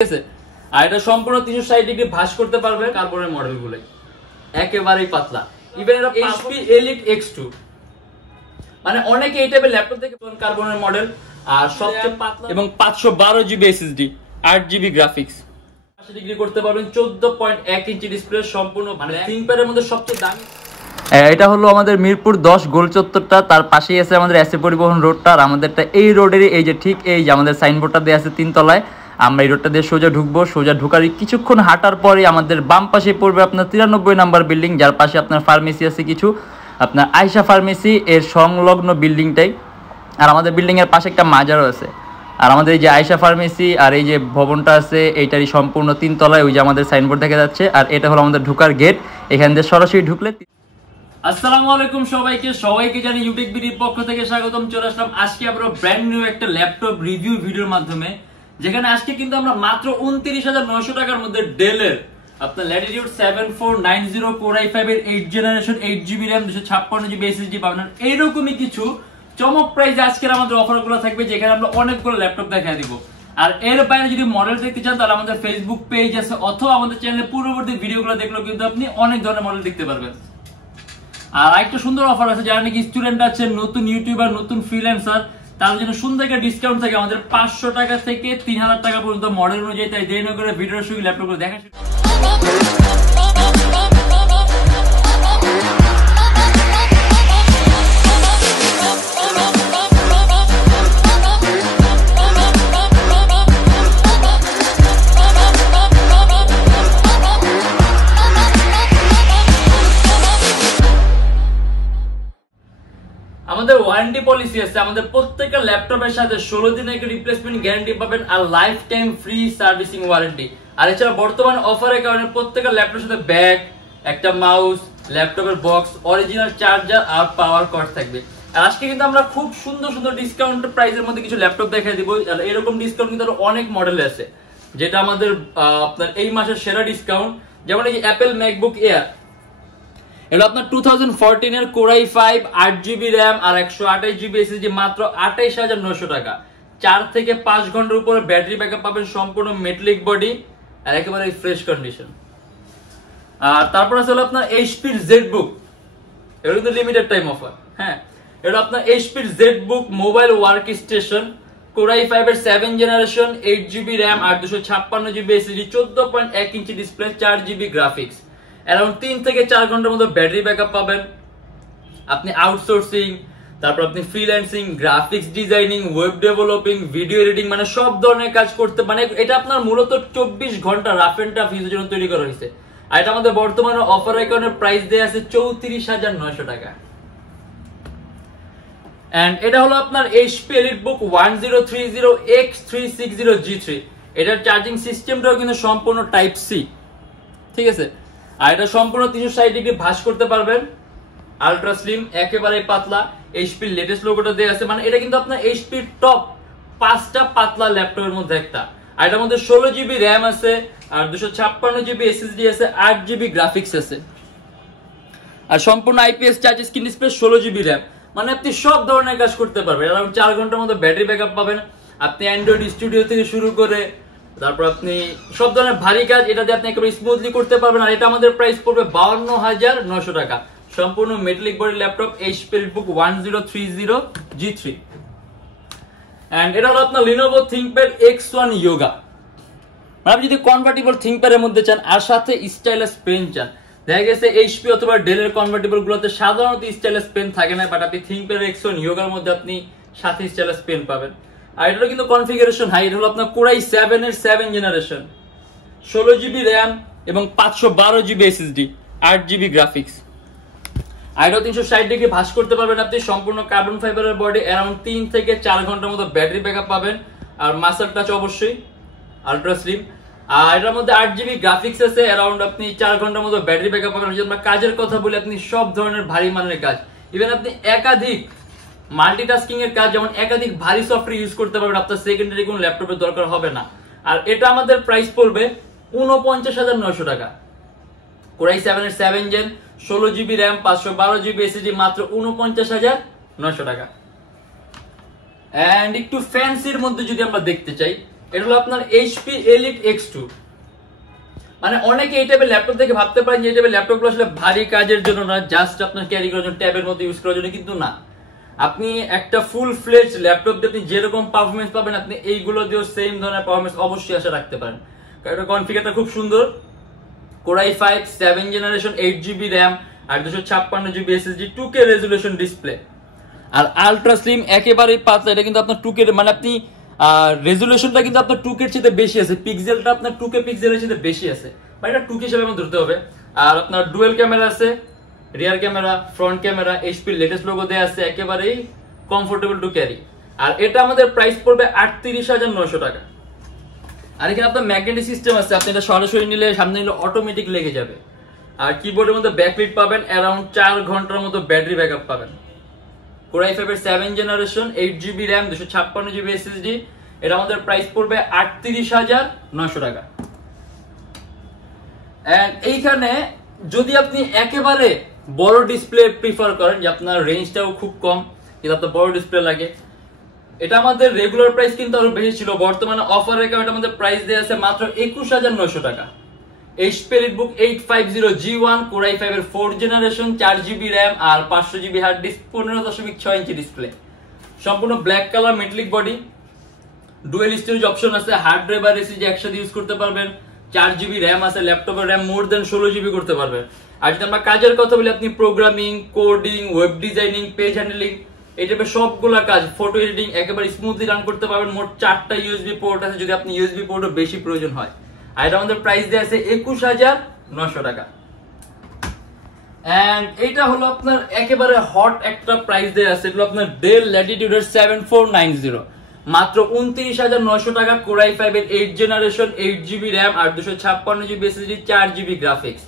ঠিক আছে। আর এটা সম্পূর্ণ 360 ডিগ্রি ভাঁজ করতে পারবে কার্বনের মডেলগুলো একেবারেই পাতলা। ইভেন এটা HP Elite X2 মানে অনেকে এই টাইপের ল্যাপটপ থেকে কার্বনের মডেল আর সবচেয়ে পাতলা এবং 512 GB SSD 8 GB graphics 80 degree করতে পারবেন 14.1 ইঞ্চি ডিসপ্লে সম্পূর্ণ মানে থিংকপ্যাডের মধ্যে সবচেয়ে দামি। এটা হলো আমাদের মিরপুর 10 গোল চত্বরটা, তার পাশেই আছে আমাদের এসএ পরিবহন রোডটা। আর আমাদেরটা এই রোডেরই এই যে ঠিক এই যে আমাদের সাইনবোর্ডটা দেওয়া আছে 3 তলায়। আমরা এই রোডটা দিয়ে সোজা ঢুকবো, সোজা ঢুকার কিছুক্ষণ হাঁটার পরে আমাদের বাম পাশে পড়বে আপনার 93 নাম্বার বিল্ডিং, যার পাশে আপনার ফার্মেসি আছে কিছু, আপনার আয়শা ফার্মেসি এর সংলগ্ন বিল্ডিংটাই। আর আমাদের বিল্ডিং এর পাশে একটা মাজারও আছে। আর আমাদের এই যে আয়শা ফার্মেসি আর এই যে ভবনটা আছে এইটারই সম্পূর্ণ 3 তলায় ওই যে আমাদের সাইনবোর্ড দেখা যাচ্ছে। আর এটা হলো আমাদের ঢুকার গেট, এখান দিয়ে সরাসরি ঢুকলে। আসসালামু আলাইকুম সবাইকে জানি ইউটেকবিডির পক্ষ থেকে স্বাগতম। চলে আসলাম আজকে আমরা ব্র্যান্ড নিউ একটা ল্যাপটপ রিভিউ ভিডিওর মাধ্যমে, যেখানে আজকে কিন্তু আমরা মাত্র 29,900 টাকার মধ্যে ডেলের আপনার ল্যাটিটিউড 7490 কোর i5 এর 8 generation 8GB RAM 256GB SSD পাবেন। এইরকমই কিছু চমক প্রাইসে আজকের আমাদের অফারগুলো থাকবে, যেখানে আমরা অনেকগুলো ল্যাপটপ দেখাই দিব। আর এর বাইরে যদি মডেল দেখতে চান তাহলে আমাদের ফেসবুক পেজ আছে, অথবা আমাদের চ্যানেলে পূর্ববর্তী ভিডিওগুলো দেখলেও কিন্তু আপনি অনেক ধরনের মডেল দেখতে পারবেন। আর একটা সুন্দর অফার আছে, যারা নাকি স্টুডেন্ট আছেন, নতুন ইউটিউবার, নতুন ফ্রিল্যান্সার, তার জন্য সুন্দর একটা ডিসকাউন্ট থাকে আমাদের 500 টাকা থেকে 3000 টাকা পর্যন্ত মডেল অনুযায়ী। তাই দেরি না করে ভিডিওর শুরু ল্যাপটপগুলো দেখা শুরু। আমাদের ওয়ারেন্টি পলিসি আছে, আমাদের প্রত্যেকটা ল্যাপটপের সাথে 16 দিনের একটা রিপ্লেসমেন্ট গ্যারান্টি পাবেন আর life time free servicing warranty. আর এছাড়া বর্তমানে অফারের কারণে প্রত্যেকটা ল্যাপটপের সাথে ব্যাগ, একটা মাউস, ল্যাপটপের বক্স, অরিজিনাল চার্জার আর পাওয়ার কর্ড থাকবে। আর আজকে কিন্তু আমরা খুব সুন্দর সুন্দর ডিসকাউন্ট প্রাইসের মধ্যে কিছু ল্যাপটপ দেখাই দিব। আর এরকম ডিসকাউন্ট কিন্তু অনেক মডেল আছে, যেটা আমাদের আপনার এই মাসের সেরা ডিসকাউন্ট। যেমন এই যে অ্যাপেল ম্যাকবুক এয়ার, এটা আপনার 2014 এর কোর i5 8GB RAM আর 128GB SSD মাত্র 28,900 টাকা। 4 থেকে 5 ঘন্টার উপরে ব্যাটারি ব্যাকআপ পাবেন, সম্পূর্ণ মেটালিক বডি আর একেবারে ফ্রেশ কন্ডিশন। আর তারপর আছে হলো আপনার HP ZBook, এটা কিন্তু লিমিটেড টাইম অফার। হ্যাঁ, এটা আপনার HP ZBook mobile work station core i5 এর 7 জেনারেশন 8GB RAM আর 256GB SSD 14.1 inch display 4GB graphics. Around 3 থেকে 4 ঘন্টার মধ্যে ব্যাটারি ব্যাকআপ পাবেন। আপনি আউটসোর্সিং, তারপর আপনি freelancing, graphics designing, web developing, video editing মানে সব ধরনের কাজ করতে, মানে এটা আপনার মূলত 24 ঘন্টা রাফ এন্ড টাফ ইউজের জন্য তৈরি করা হয়েছে। আর এটা আমাদের বর্তমানে অফারের কারণে প্রাইস দেয়া আছে 34,900 টাকা। এন্ড এটা হলো আপনার HP EliteBook 1030X360G3, এটার চার্জিং সিস্টেমটাও কিন্তু সম্পূর্ণ টাইপ সি, ঠিক আছে। আর এটা সম্পূর্ণ 360 ডিগ্রি ভাঁজ করতে পারবেন, আলট্রা স্লিম, একেবারে পাতলা। HP লেটেস্ট লোগোটা দেয়া আছে, মানে এটা কিন্তু আপনার HP টপ 5টা পাতলা ল্যাপটপের মধ্যে একটা। আর এটার মধ্যে 16GB RAM আছে আর 256GB SSD আছে, 8GB গ্রাফিক্স আছে। আর সম্পূর্ণ IPS touch screen display, 16GB RAM, মানে আপনি সব ধরনের কাজ করতে পারবেন। অ্যারাউন্ড 4 ঘন্টার মধ্যে ব্যাটারি ব্যাকআপ পাবেন। আপনি অ্যান্ড্রয়েড স্টুডিও থেকে শুরু করে তারপর আপনি সব ধরনের ভারী কাজ এটা দিয়ে আপনি একেবারে স্মুথলি করতে পারবেন। আর এটা আমাদের প্রাইস পড়বে 52,900 টাকা। সম্পূর্ণ metallic body laptop HP EliteBook 1030G3। And এটা হলো আপনার Lenovo ThinkPad X1 Yoga। আপনি যদি কনভার্টিবল ThinkPad এর মধ্যে চান আর সাথে স্টাইলাস পেন চান, দেখা গেছে HP অথবা Dell এর কনভার্টিবল গুলোতে সাধারণত স্টাইলাস পেন থাকে না, বাট আপনি ThinkPad X1 Yoga এর মধ্যে আপনি সাথে স্টাইলাস পেন পাবেন। আর এটারও কিন্তু কনফিগারেশন হাই, এটা হলো আপনার কোর i7 এর 7 জেনারেশন 16GB RAM এবং 512GB SSD 8GB গ্রাফিক্স। আর এটা 360 ডিগ্রি ভাঁজ করতে পারবেন আপনি, সম্পূর্ণ কার্বন ফাইবারের বডি। অ্যারাউন্ড 3 থেকে 4 ঘন্টার মতো ব্যাটারি ব্যাকআপ পাবেন। আর মাসেল টাচ অবশ্যই, আলট্রা স্লিম। আর এটার মধ্যে 8GB গ্রাফিক্স আছে, অ্যারাউন্ড আপনি 4 ঘন্টার মতো ব্যাটারি ব্যাকআপ পাবেন। যদি আমরা কাজের কথা বলি, আপনি সব ধরনের ভারী মানের কাজ, ইভেন আপনি একাধিক মাল্টিটাস্কিং এর কাজ, যেমন একাধিক ভারী সফটওয়্যার ইউজ করতে পারবেন, আপনার সেকেন্ডারি কোনো ল্যাপটপের দরকার হবে না। আর এটা আমাদের প্রাইস পড়বে 49,900 টাকা। কোর i7 এর 7 gen 16GB RAM 512GB SSD মাত্র 49,900 টাকা। এন্ড একটু ফ্যান্সির মধ্যে যদি আমরা দেখতে চাই, এটা হলো আপনার এইচপি এলিট X2। মানে অনেকে এই টাইপের ল্যাপটপ দেখে ভাবতে পারেন যে এই টাইপের ল্যাপটপগুলো আসলে ভারী কাজের জন্য না, জাস্ট আপনার ক্যারি করার জন্য, ট্যাবের মতো ইউজ করার জন্য, কিন্তু না। আপনি একটা ফুল ফ্লেজ ল্যাপটপ দিয়ে আপনি যেরকম পারফরমেন্স পাবেন আপনি এইগুলো দিয়েও সেম ধরনের পারফরমেন্স অবশ্যই আশা রাখতে পারেন। কারণ এটা কনফিগারটা খুব সুন্দর। Core i5 7 generation 8GB RAM আর 256GB SSD 2K resolution display আর আলট্রা স্লিম একেবারেই পাতলা। এটা কিন্তু আপনার 2K মানে আপনি রেজোলিউশনটা কিন্তু আপনার 2K এর চেয়ে বেশি আছে, পিক্সেলটা আপনার 2K পিক্সেলের চেয়ে বেশি আছে, মানে এটা 2K হিসেবে ধরতে হবে। আর আপনার ডুয়েল ক্যামেরা আছে, rear camera, front camera, HP latest logo দেয়া আছে, একেবারেই কমফোর্টেবল টু ক্যারি। আর এটা আমাদের প্রাইস পড়বে 38,900 টাকা। আর এখানে আপনার ম্যাগনেটিক সিস্টেম আছে, আপনি এটা সরাসরি নিলে সামনে নিলে অটোমেটিক লেগে যাবে। আর কিবোর্ডের মধ্যে ব্যাকলাইট পাবেন, অ্যারাউন্ড 4 ঘন্টার মতো ব্যাটারি ব্যাকআপ পাবেন। Core i5 এর 7 generation 8GB RAM 256GB SSD, এটা আমাদের প্রাইস পড়বে 38,900 টাকা। এন্ড এইখানে যদি আপনি একেবারে বড় ডিসপ্লে প্রিফার করেন, যে আপনার রেঞ্জটাও খুব কম কিন্তু আপনার বড় ডিসপ্লে লাগে, এটা আমাদের রেগুলার প্রাইস কিন্তু আরো বেশি ছিল, বর্তমানে অফারের কারণে আমাদের প্রাইস দেয়া আছে মাত্র 21,900 টাকা। HP EliteBook 850G1 Core i5 এর 4 জেনারেশন 4GB RAM আর 500GB hard disk, 15.6 inch display, সম্পূর্ণ black colour metallic body, dual storage option আছে, হার্ড ড্রাইভ আর SSD একসাথে ইউজ করতে পারবেন, 4GB RAM আছে, ল্যাপটপের RAM মোর দেন 16GB করতে পারবেন। আর যদি আমরা কাজের কথা বলি, আপনি programming, coding, web designing, page handling, এই টাইপের সবগুলা কাজ, ফটো এডিটিং একেবারে স্মুথলি রান করতে পারবেন। মোট 4টা USB পোর্ট আছে, যদি আপনি USB পোর্টও বেশি প্রয়োজন হয়। আর এটা আমাদের প্রাইস দেয়া আছে 21,900 টাকা। এন্ড এটা হলো আপনার একেবারে হট একটা প্রাইস দেয়া আছে, এগুলো আপনার Dell Latitude 7490, মাত্র 29,900 টাকা। Core i5 এর 8 জেনারেশন 8GB RAM আর 256GB SSD 4GB গ্রাফিক্স,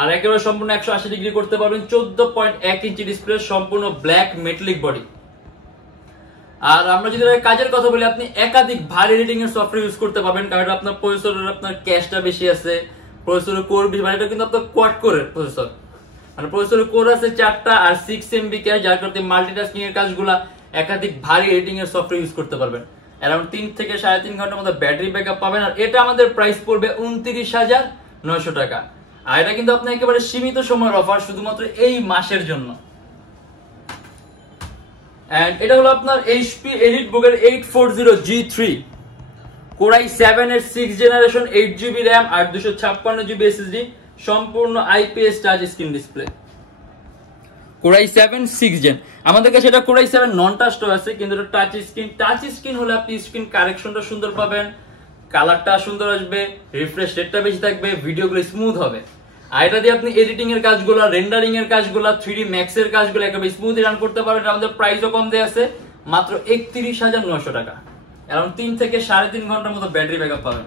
আর একেবারে সম্পূর্ণ 180 ডিগ্রি করতে পারবেন, 14.1 ইঞ্চি ডিসপ্লে, সম্পূর্ণ ব্ল্যাক মেটালিক বডি। আর আমরা যদি কাজের কথা বলি, আপনি একাধিক ভারী এডিটিং এর সফটওয়্যার ইউজ করতে পারবেন, কারণ আপনার প্রসেসরের আপনার ক্যাশটা বেশি আছে, প্রসেসরের কোর বেশি, মানে এটা কিন্তু আপনার কোয়াড কোরের প্রসেসর, মানে প্রসেসরের কোর আছে 4টা আর 6MB ক্যাশ, যার কারণে মাল্টিটাস্কিং এর কাজগুলা একাধিক ভারী এডিটিং এর সফটওয়্যার ইউজ করতে পারবেন। অ্যারাউন্ড 3 থেকে 3.5 ঘন্টার মতো ব্যাটারি ব্যাকআপ পাবেন। আর এটা আমাদের প্রাইস পড়বে 29,900 টাকা। আর এটা কিন্তু আপনি একেবারে সীমিত সময়ের অফার, শুধুমাত্র এই মাসের জন্য। এন্ড এটা হলো আপনার HP EliteBook এর 840G3 Core i7 এর 6 জেনারেশন 8GB RAM আর 256GB SSD, সম্পূর্ণ IPS touch screen display. Core i7 6 gen, আমাদের কাছে এটা Core i7 নন টাচড আছে, কিন্তু এটা টাচ স্ক্রিন। টাচ স্ক্রিন হলে আপনি স্ক্রিন কারেকশনটা সুন্দর পাবেন, কালারটা সুন্দর আসবে, রিফ্রেশ রেটটা বেশি থাকবে, ভিডিওগুলো স্মুথ হবে। আর এটা দিয়ে আপনি এডিটিং এর কাজগুলো, রেন্ডারিং এর কাজগুলো, 3D Max এর কাজগুলো একেবারে স্মুথলি রান করতে পারবেন। আমাদের প্রাইসও কম দেয়া আছে, মাত্র 31,900 টাকা। अराउंड 3 থেকে 3.5 ঘন্টার মতো ব্যাটারি ব্যাকআপ পাবেন।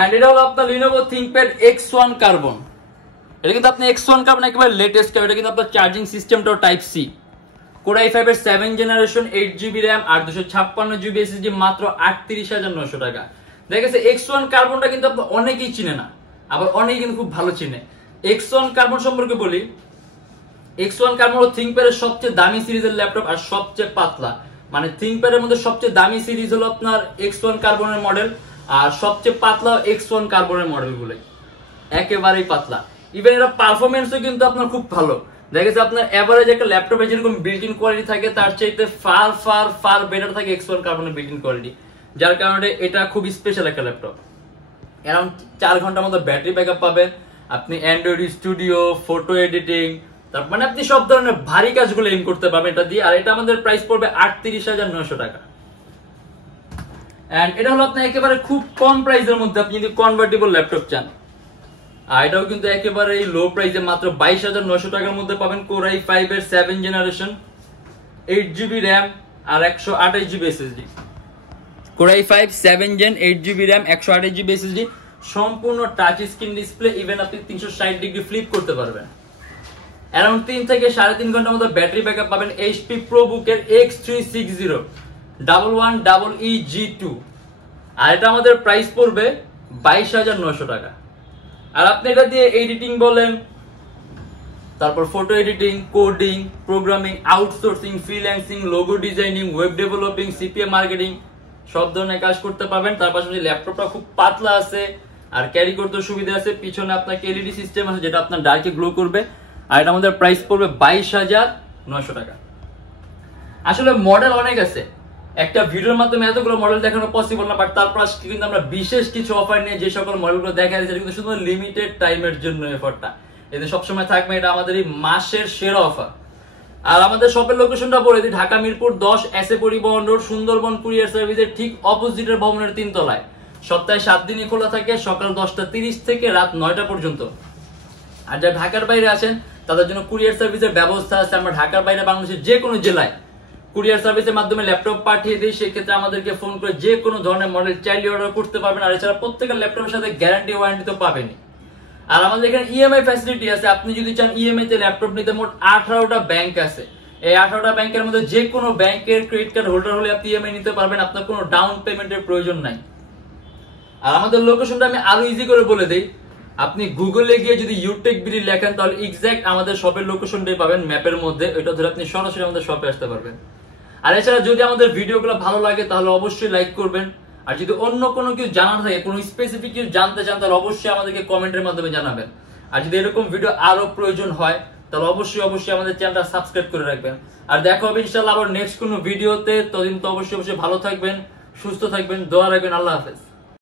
এন্ড এটা হলো আপনার Lenovo ThinkPad X1 Carbon। এটা কিন্তু আপনি X1 Carbon একেবারে লেটেস্ট, এটা কিন্তু আপনার চার্জিং সিস্টেমটাও টাইপ সি। Core i5 এর 7 জেনারেশন 8GB RAM আর 256GB SSD, মাত্র 38,900 টাকা। দেখেছে X1 Carbonটা কিন্তু আপনি অনেকেই চিনে না, আবার অনেকেই কিন্তু খুব ভালো চিনে। X1 Carbon সম্পর্কে বলি, X1 Carbon হলো ThinkPad এর সবচেয়ে দামি সিরিজের ল্যাপটপ আর সবচেয়ে পাতলা। মানে ThinkPad এর মধ্যে সবচেয়ে দামি সিরিজ হলো আপনার X1 Carbon এর মডেল, আর সবচেয়ে পাতলা X1 Carbon এর মডেলগুলো একেবারেই পাতলা। ইভেন এর পারফরম্যান্সও কিন্তু আপনার খুব ভালো। দেখেছে আপনার এভারেজ একটা ল্যাপটপে যেরকম বিল্ট ইন কোয়ালিটি থাকে, তার চাইতে ফার ফার ফার বেটার থাকে X1 Carbon এর বিল্ট ইন কোয়ালিটি, যার কারণে এটা খুব স্পেশাল একটা ল্যাপটপ। অ্যারাউন্ড 4 ঘন্টার মতো ব্যাটারি ব্যাকআপ পাবেন। আপনি অ্যান্ড্রয়েড স্টুডিও, ফটো এডিটিং, তার মানে আপনি সব ধরনের ভারী কাজগুলো এম করতে পারবেন এটা দিয়ে। আর এটা আমাদের প্রাইস পড়বে 38,900 টাকা। এন্ড এটা হলো আপনার একেবারে খুব কম প্রাইসের মধ্যে আপনি যদি কনভার্টেবল ল্যাপটপ চান, আর এটাও কিন্তু একেবারে লো প্রাইসে মাত্র 22,900 টাকার মধ্যে পাবেন। Core i5 এর 7 জেনারেশন 8GB RAM আর 128GB SSD। Core i5 7 Gen 8GB RAM 128GB SSD, সম্পূর্ণ টাচ স্ক্রিন ডিসপ্লে, ইভেন আপনি 360 ডিগ্রি ফ্লিপ করতে পারবেন। অ্যারাউন্ড 3 থেকে 3.5 ঘন্টার মতো ব্যাটারি ব্যাকআপ পাবেন। HP ProBook এর X360 11EG2, আর এটা আমাদের প্রাইস পড়বে 22,900 টাকা। আর আপনি এটা দিয়ে এডিটিং বলেন, তারপর photo editing, coding, programming, outsourcing, freelancing, logo designing, web developing, CPA marketing, সব ধরনের কাজ করতে পারবেন। তার পাশাপাশি ল্যাপটপটা খুব পাতলা আছে আর ক্যারি করতে সুবিধা আছে। পিছনে আপনার এলইডি সিস্টেম আছে যেটা আপনার ডার্কে গ্লো করবে। আর এটা আমাদের প্রাইস পড়বে 22,900 টাকা। আসলে মডেল অনেক আছে, একটা ভিডিওর মাধ্যমে এতগুলো মডেল দেখানো পসিবল না, বাট তারপর কিন্তু আমরা বিশেষ কিছু অফার নিয়ে যে সকল মডেলগুলো দেখা যাচ্ছে কিন্তু শুধু লিমিটেড টাইমের জন্য অফারটা, এতে সবসময় থাকবে। এটা আমাদের এই মাসের সেরা অফার। আর আমাদের শপের লোকেশনটা বলে দিই, ঢাকা মিরপুর 10 এসএ পরিবহন রোড, সুন্দরবন কুরিয়ার সার্ভিসের ঠিক অপোজিটের ভবনের 3 তলায়। সপ্তাহে 7 দিনই খোলা থাকে, সকাল 10টা 30 থেকে রাত 9টা পর্যন্ত। আর যারা ঢাকার বাইরে আছেন তাদের জন্য কুরিয়ার সার্ভিসের ব্যবস্থা আছে। আমরা ঢাকার বাইরে বাংলাদেশের যে কোনো জেলায় কুরিয়ার সার্ভিসের মাধ্যমে ল্যাপটপ পাঠিয়ে দিই। সেক্ষেত্রে আমাদেরকে ফোন করে যে কোনো ধরনের মডেল চাইলে অর্ডার করতে পারবেন। আর এছাড়া প্রত্যেকের ল্যাপটপের সাথে গ্যারান্টি ওয়ারেন্টি তো পাবেনই। আর আমাদের এখানে ইএমআই ফ্যাসিলিটি আছে। আপনি যদি চান ইএমআই তে ল্যাপটপ নিতে, মোট 18টা ব্যাংক আছে। এই 18টা ব্যাংকের মধ্যে যে কোনো ব্যাংকের ক্রেডিট কার্ড হোল্ডার হলে আপনি ইএমআই নিতে পারবেন, আপনার কোনো ডাউন পেমেন্টের প্রয়োজন নাই। আর আমাদের লোকেশনটা আমি আরো ইজি করে বলে দিই, আপনি গুগলে গিয়ে যদি ইউটেকবিডি লেখেন তাহলে এক্সাক্ট আমাদের শপের লোকেশনটাই পাবেন ম্যাপের মধ্যে। ওইটা ধরে আপনি সরাসরি আমাদের শপে আসতে পারবেন। আর এছাড়া যদি আমাদের ভিডিওগুলো ভালো লাগে তাহলে অবশ্যই লাইক করবেন। আর যদি অন্য কোনো কিছু জানার থাকে, কোনো স্পেসিফিক কিছু জানতে চান, তাহলে অবশ্যই আমাদেরকে কমেন্টের মাধ্যমে জানাবেন। আর যদি এরকম ভিডিও আরো প্রয়োজন হয় তাহলে অবশ্যই আমাদের চ্যানেলটা সাবস্ক্রাইব করে রাখবেন। আর দেখা হবে ইনশাআল্লাহ আবার নেক্সট কোনো ভিডিওতে। ততদিন তো অবশ্যই ভালো থাকবেন, সুস্থ থাকবেন, দোয়া রাখবেন। আল্লাহ হাফেজ।